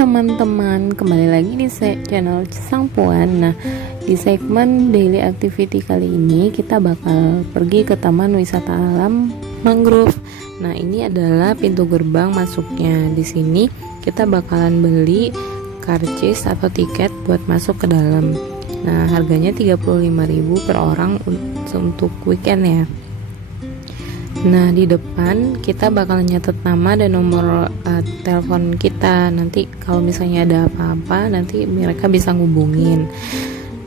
teman-teman, kembali lagi di channel Sang Puan. Nah, di segmen daily activity kali ini kita bakal pergi ke Taman Wisata Alam Mangrove. Nah, ini adalah pintu gerbang masuknya. Di sini kita bakalan beli karcis atau tiket buat masuk ke dalam. Nah, harganya 35.000 per orang untuk weekend ya. Nah, di depan kita bakal nyatet nama dan nomor telepon kita. Nanti kalau misalnya ada apa-apa, nanti mereka bisa ngubungin.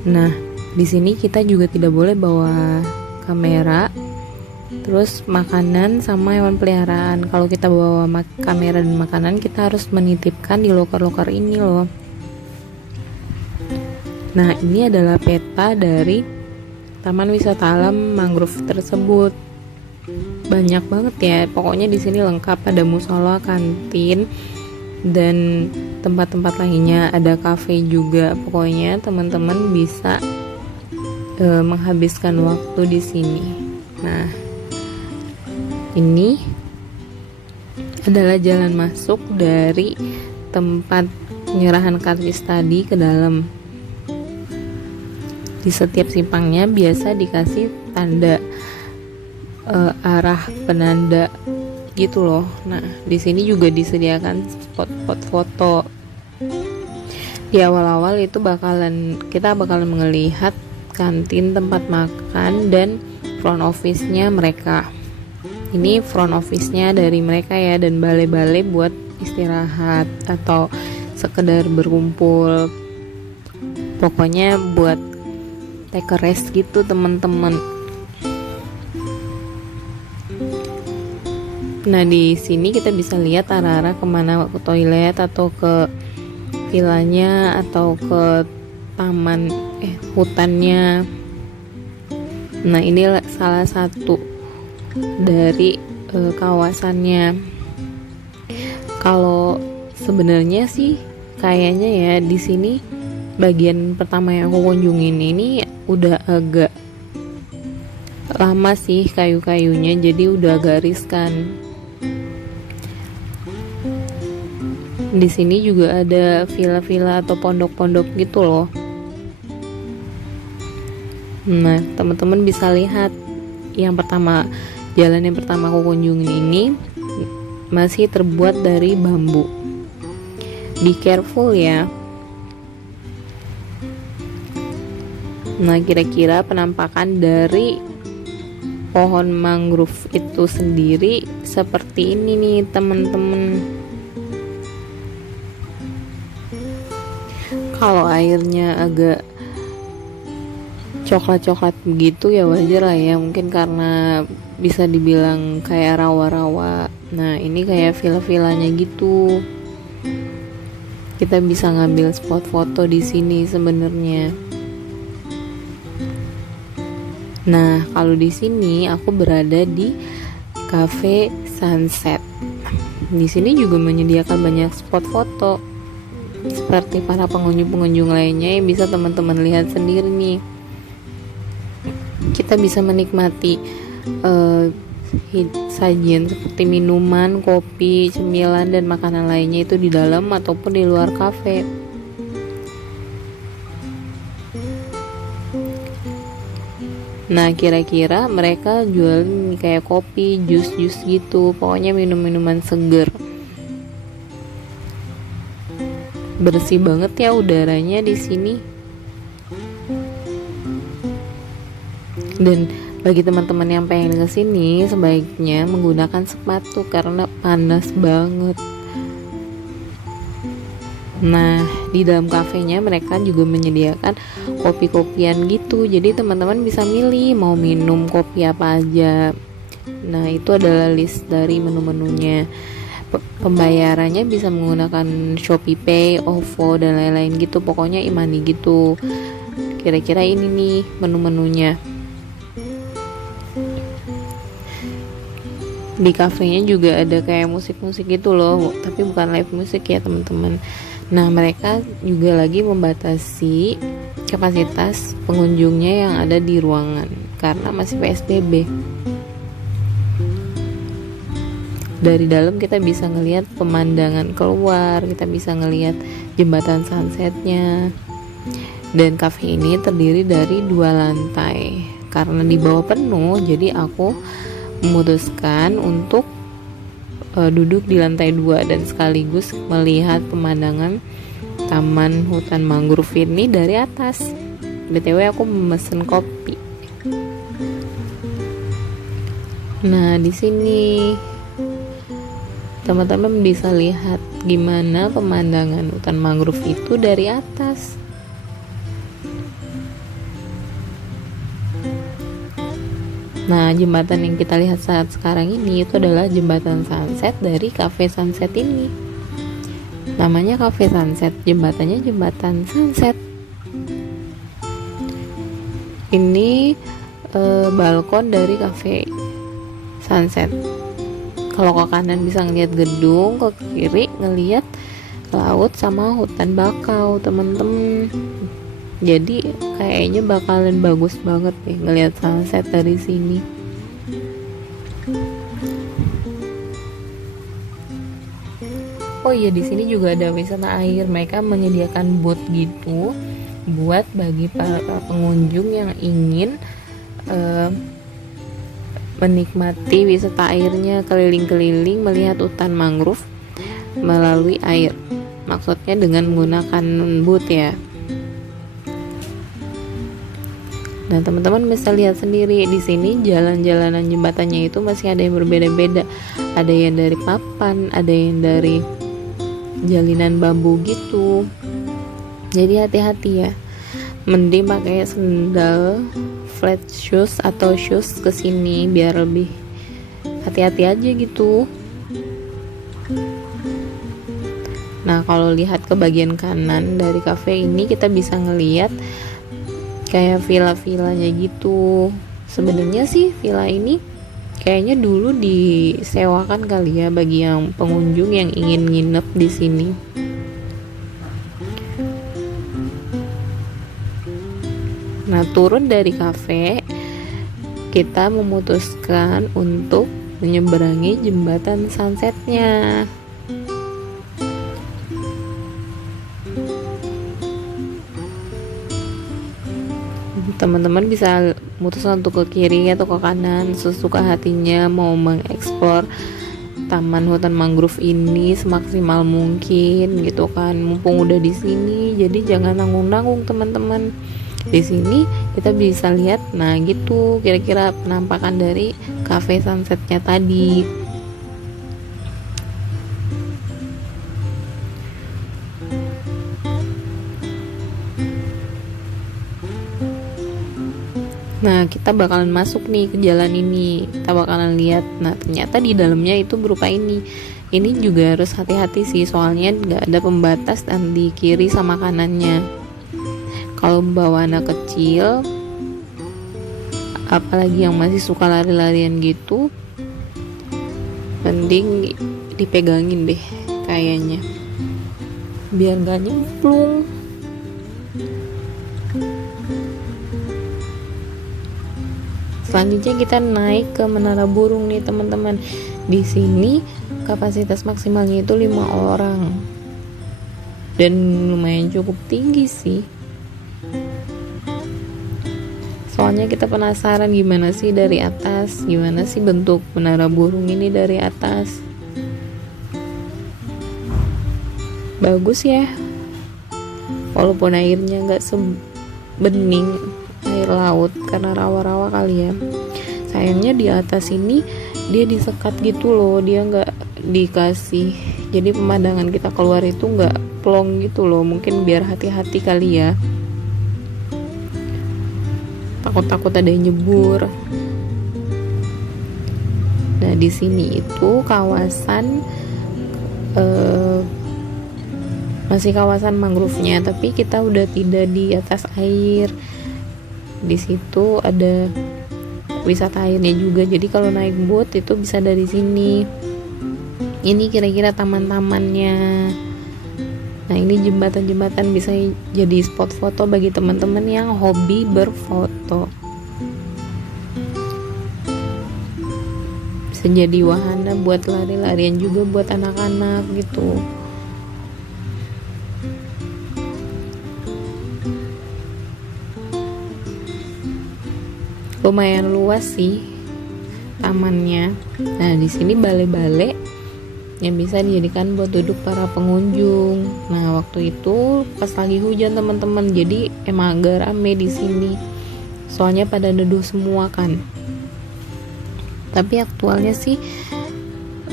Nah, di sini kita juga tidak boleh bawa kamera, terus makanan sama hewan peliharaan. Kalau kita bawa kamera dan makanan, kita harus menitipkan di loker-loker ini loh. Nah, ini adalah peta dari Taman Wisata Alam Mangrove tersebut. Banyak banget ya, pokoknya di sini lengkap, ada musola, kantin, dan tempat-tempat lainnya, ada kafe juga. Pokoknya teman-teman bisa menghabiskan waktu di sini. Nah, ini adalah jalan masuk dari tempat penyerahan karcis tadi ke dalam. Di setiap simpangnya biasa dikasih tanda arah penanda gitu loh. Nah, di sini juga disediakan spot-spot foto. Di awal-awal itu kita bakalan melihat kantin, tempat makan, dan front office-nya mereka. Ini front office-nya dari mereka ya, dan balai-balai buat istirahat atau sekedar berkumpul. Pokoknya buat take a rest gitu teman-teman. Nah, di sini kita bisa lihat arah-arah kemana, ke toilet atau ke vilanya atau ke taman hutannya. Nah, ini salah satu dari kawasannya. Kalau sebenarnya sih kayaknya ya di sini bagian pertama yang aku kunjungin ini udah agak lama sih kayu-kayunya, jadi udah agak riskan. Di sini juga ada villa-villa atau pondok-pondok gitu loh. Nah, teman-teman bisa lihat jalan yang pertama aku kunjungin ini masih terbuat dari bambu. Be careful ya. Nah, kira-kira penampakan dari pohon mangrove itu sendiri seperti ini nih teman-teman. Kalau airnya agak coklat-coklat begitu ya wajar lah ya, mungkin karena bisa dibilang kayak rawa-rawa. Nah, ini kayak villa-villanya gitu. Kita bisa ngambil spot foto di sini sebenarnya. Nah, kalau di sini aku berada di Cafe Sunset. Di sini juga menyediakan banyak spot foto seperti para pengunjung-pengunjung lainnya yang bisa teman-teman lihat sendiri nih. Kita bisa menikmati sajian seperti minuman, kopi, cemilan, dan makanan lainnya itu di dalam ataupun di luar kafe. Nah, kira-kira mereka jual kayak kopi, jus gitu, pokoknya minum-minuman seger. Bersih banget ya udaranya di sini. Dan bagi teman-teman yang pengen ke sini sebaiknya menggunakan sepatu karena panas banget. Nah, di dalam kafenya mereka juga menyediakan kopi-kopian gitu. Jadi teman-teman bisa milih mau minum kopi apa aja. Nah, itu adalah list dari menu-menunya. Pembayarannya bisa menggunakan ShopeePay, OVO, dan lain-lain gitu. Pokoknya e-money gitu. Kira-kira ini nih menu-menunya. Di kafenya juga ada kayak musik-musik gitu loh, tapi bukan live musik ya teman-teman. Nah, mereka juga lagi membatasi kapasitas pengunjungnya yang ada di ruangan karena masih PSBB. dari dalam kita bisa ngelihat pemandangan keluar, kita bisa ngelihat jembatan sunsetnya. Dan cafe ini terdiri dari 2 lantai. Karena di bawah penuh, jadi aku memutuskan untuk duduk di lantai 2 dan sekaligus melihat pemandangan taman hutan mangrove ini dari atas. BTW aku memesan kopi. Nah, di sini teman-teman bisa lihat gimana pemandangan hutan mangrove itu dari atas. Nah, jembatan yang kita lihat saat sekarang ini itu adalah jembatan sunset dari cafe sunset ini. Namanya cafe sunset, jembatannya jembatan sunset. Ini balkon dari cafe sunset. Kalau ke kanan bisa ngeliat gedung, ke kiri ngeliat laut sama hutan bakau, temen-temen. Jadi kayaknya bakalan bagus banget nih ngelihat sunset dari sini. Oh iya, di sini juga ada wisata air. Mereka menyediakan boat gitu buat bagi para pengunjung yang ingin menikmati wisata airnya, keliling-keliling melihat hutan mangrove melalui air. Maksudnya dengan menggunakan boat ya. Nah, teman-teman bisa lihat sendiri di sini jalan-jalanan jembatannya itu masih ada yang berbeda-beda. Ada yang dari papan, ada yang dari jalinan bambu gitu. Jadi hati-hati ya. Mending pakai sendal flat shoes atau shoes ke sini biar lebih hati-hati aja gitu. Nah, kalau lihat ke bagian kanan dari cafe ini kita bisa ngelihat kayak villa-villanya gitu. Sebenarnya sih villa ini kayaknya dulu disewakan kali ya bagi yang pengunjung yang ingin nginep di sini. Nah, turun dari kafe kita memutuskan untuk menyeberangi jembatan sunsetnya. Teman-teman bisa memutuskan untuk ke kiri atau ke kanan sesuka hatinya, mau mengeksplor taman hutan mangrove ini semaksimal mungkin gitu kan. Mumpung udah di sini, jadi jangan nanggung-nanggung teman-teman. Di sini kita bisa lihat, nah gitu kira-kira penampakan dari cafe sunsetnya tadi. Nah, kita bakalan masuk nih ke jalan ini. Kita bakalan lihat. Nah, ternyata di dalamnya itu berupa ini. Ini juga harus hati-hati sih, soalnya nggak ada pembatas dan di kiri sama kanannya. Kalau bawa anak kecil, apalagi yang masih suka lari-larian gitu, mending dipegangin deh kayaknya, biar nggak nyemplung. Selanjutnya kita naik ke Menara Burung nih teman-teman. Di sini kapasitas maksimalnya itu 5 orang. Dan lumayan cukup tinggi sih. Soalnya kita penasaran gimana sih dari atas, gimana sih bentuk Menara Burung ini dari atas. Bagus ya. Walaupun airnya nggak sebening air laut karena rawa-rawa kali ya. Sayangnya di atas ini dia disekat gitu loh, dia nggak dikasih, jadi pemandangan kita keluar itu nggak plong gitu loh. Mungkin biar hati-hati kali ya, takut-takut ada yang nyebur. Nah, di sini itu kawasan masih kawasan mangrove-nya, tapi kita udah tidak di atas air. Di situ ada wisata airnya juga, jadi kalau naik boat itu bisa dari sini. Ini kira-kira taman-tamannya. Nah, ini jembatan-jembatan bisa jadi spot foto bagi teman-teman yang hobi berfoto. Bisa bisa jadi wahana buat lari-larian juga buat anak-anak gitu. Lumayan luas sih tamannya. Nah, di sini bale-bale yang bisa dijadikan buat duduk para pengunjung. Nah, waktu itu pas lagi hujan teman-teman, jadi emang agak rame di sini. Soalnya pada neduh semua kan. Tapi aktualnya sih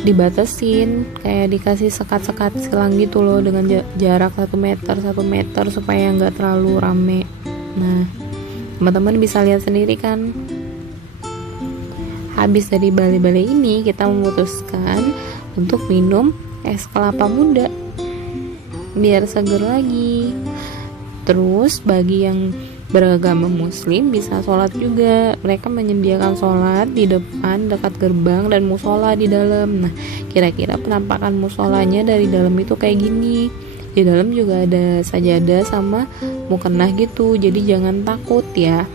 dibatasin, kayak dikasih sekat-sekat silang gitu loh, dengan jarak 1 meter supaya nggak terlalu rame. Nah, teman-teman bisa lihat sendiri kan. Habis dari bale-bale ini, kita memutuskan untuk minum es kelapa muda biar seger lagi. Terus bagi yang beragama muslim bisa sholat juga. Mereka menyediakan sholat di depan dekat gerbang dan musola di dalam. Nah, kira-kira penampakan musolanya dari dalam itu kayak gini. Di dalam juga ada sajadah sama mukenah gitu, jadi jangan takut ya.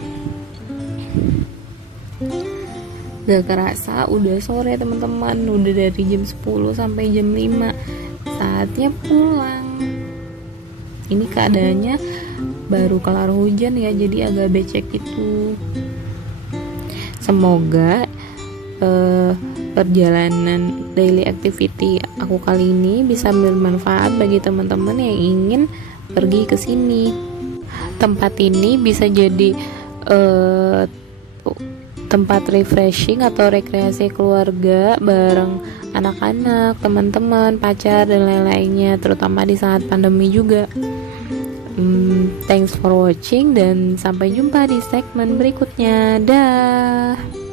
Gak kerasa udah sore teman-teman, udah dari jam 10 sampai jam 5. Saatnya pulang. Ini keadaannya baru kelar hujan ya, jadi agak becek gitu. Semoga perjalanan daily activity aku kali ini bisa bermanfaat bagi teman-teman yang ingin pergi ke sini. Tempat ini bisa jadi tempat refreshing atau rekreasi keluarga bareng anak-anak, teman-teman, pacar dan lain-lainnya, terutama di saat pandemi juga. Thanks for watching dan sampai jumpa di segmen berikutnya. Dah.